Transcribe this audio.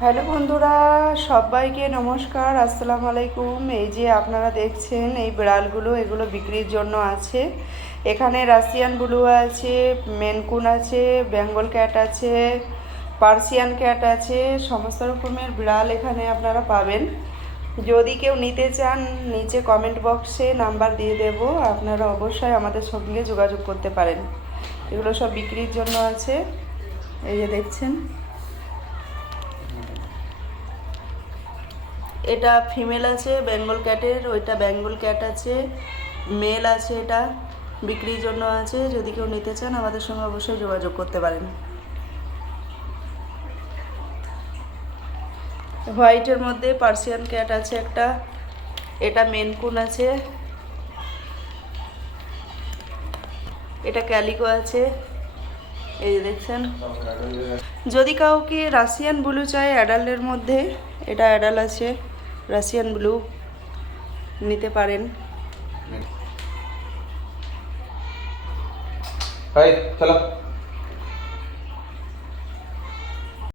Hello বন্ধুরা, সবাইকে নমস্কার, আসসালামু আলাইকুম। এই যে আপনারা দেখছেন এই বিড়ালগুলো, এগুলো বিক্রির জন্য আছে। এখানে রাশিয়ান ব্লু আছে, মেনকুন আছে, বেঙ্গল ক্যাট আছে, পার্সিয়ান ক্যাট আছে, সমস্ত রকমের বিড়াল এখানে আপনারা পাবেন। যদি কেউ নিতে চান নিচে কমেন্ট বক্সে নাম্বার দিয়ে দেব, আপনারা অবশ্যই আমাদের সঙ্গে যোগাযোগ করতে পারেন। এগুলো সব বিক্রির জন্য আছে। এই যে দেখছেন, এটা ফিমেল আছে বেঙ্গল ক্যাটের, ওইটা বেঙ্গল ক্যাট আছে, মেল আছে। এটা বিক্রির জন্য আছে, যদি কেউ নিতে চান আমাদের সঙ্গে অবশ্যই যোগাযোগ করতে পারেন। হোয়াইটের মধ্যে পার্সিয়ান ক্যাট আছে একটা, এটা মেনকুন আছে, এটা ক্যালিকো আছে। এই যে দেখছেন, যদি কাউকে রাশিয়ান ব্লু চাই অ্যাডাল্টের মধ্যে, এটা অ্যাডাল্ট আছে, রাশিয়ান ব্লু নিতে পারেন। চলো।